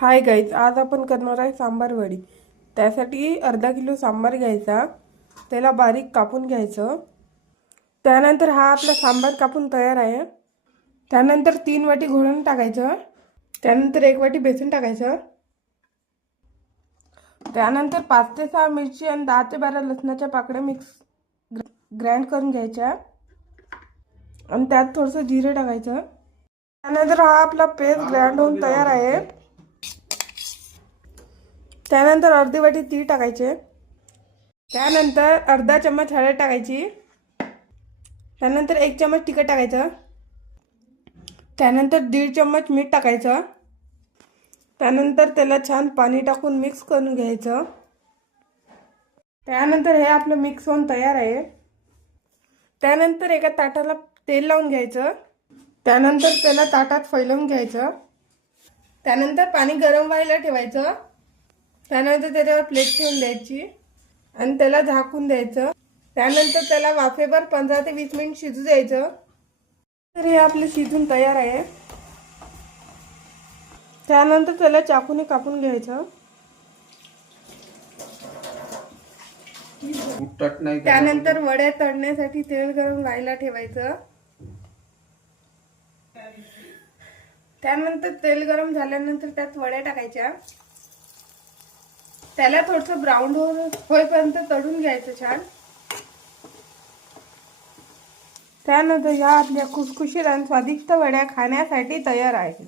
Hi guys, आज आपण करणार आहे सांबार वडी. त्यासाठी अर्धा किलो सांबार घ्यायचा, त्याला बारीक कापून घ्यायचं. त्यानंतर हा आपला सांबार कापून तयार आहे. त्यानंतर 3 वाटी घोळण टाकायचं. त्यानंतर 1 वाटी बेसन टाकायचं. त्यानंतर 5 ते 6 मिरची आणि 10 ते 12 लसणाच्या पाकळ्या ग्राइंड करून घ्यायच्या आणि त्यात थोडंसं जिरे टाकायचं. त्यानंतर हा आपला पेस्ट ग्राइंड होऊन तयार आहे. त्यानंतर अर्धी वाटी तीळ टाकायचे. त्यानंतर अर्धा चम्मच हळद टाकायची. त्यानंतर 1 चम्मच तिखट टाकायचं. त्यानंतर 1.5 चम्मच मीठ टाकायचं. त्यानंतर त्याला छान पाणी टाकून मिक्स करून घ्यायचं. त्यानंतर हे आपलं मिक्स होऊन तयार आहे. त्यानंतर एका ताटाला तेल लावून घ्यायचं. त्यानंतर त्याला ताटात फैलवून घ्यायचं. त्यानंतर पाणी गरम व्हायला ठेवायचं. त्यानंतर त्याच्यावर प्लेट ठेवून द्यायची आणि त्याला झाकून द्यायचं. त्यानंतर त्याला वाफेवर 15 ते 20 मिनिट शिजू द्यायचं. तर हे आपले शिजून तयार आहे. त्यानंतर त्याला चाकूने कापून घ्यायचं. त्यानंतर वड्या तळण्यासाठी तेल गरम व्हायला ठेवायचं. त्यानंतर तेल गरम झाल्यानंतर त्यात वड्या टाकायच्या. त्याला थोडंसं ब्राऊन होईपर्यंत तळून घ्यायचं छान. त्यानंतर या आपल्या खुसखुशीत आणि स्वादिष्ट वड्या खाण्यासाठी तयार आहे.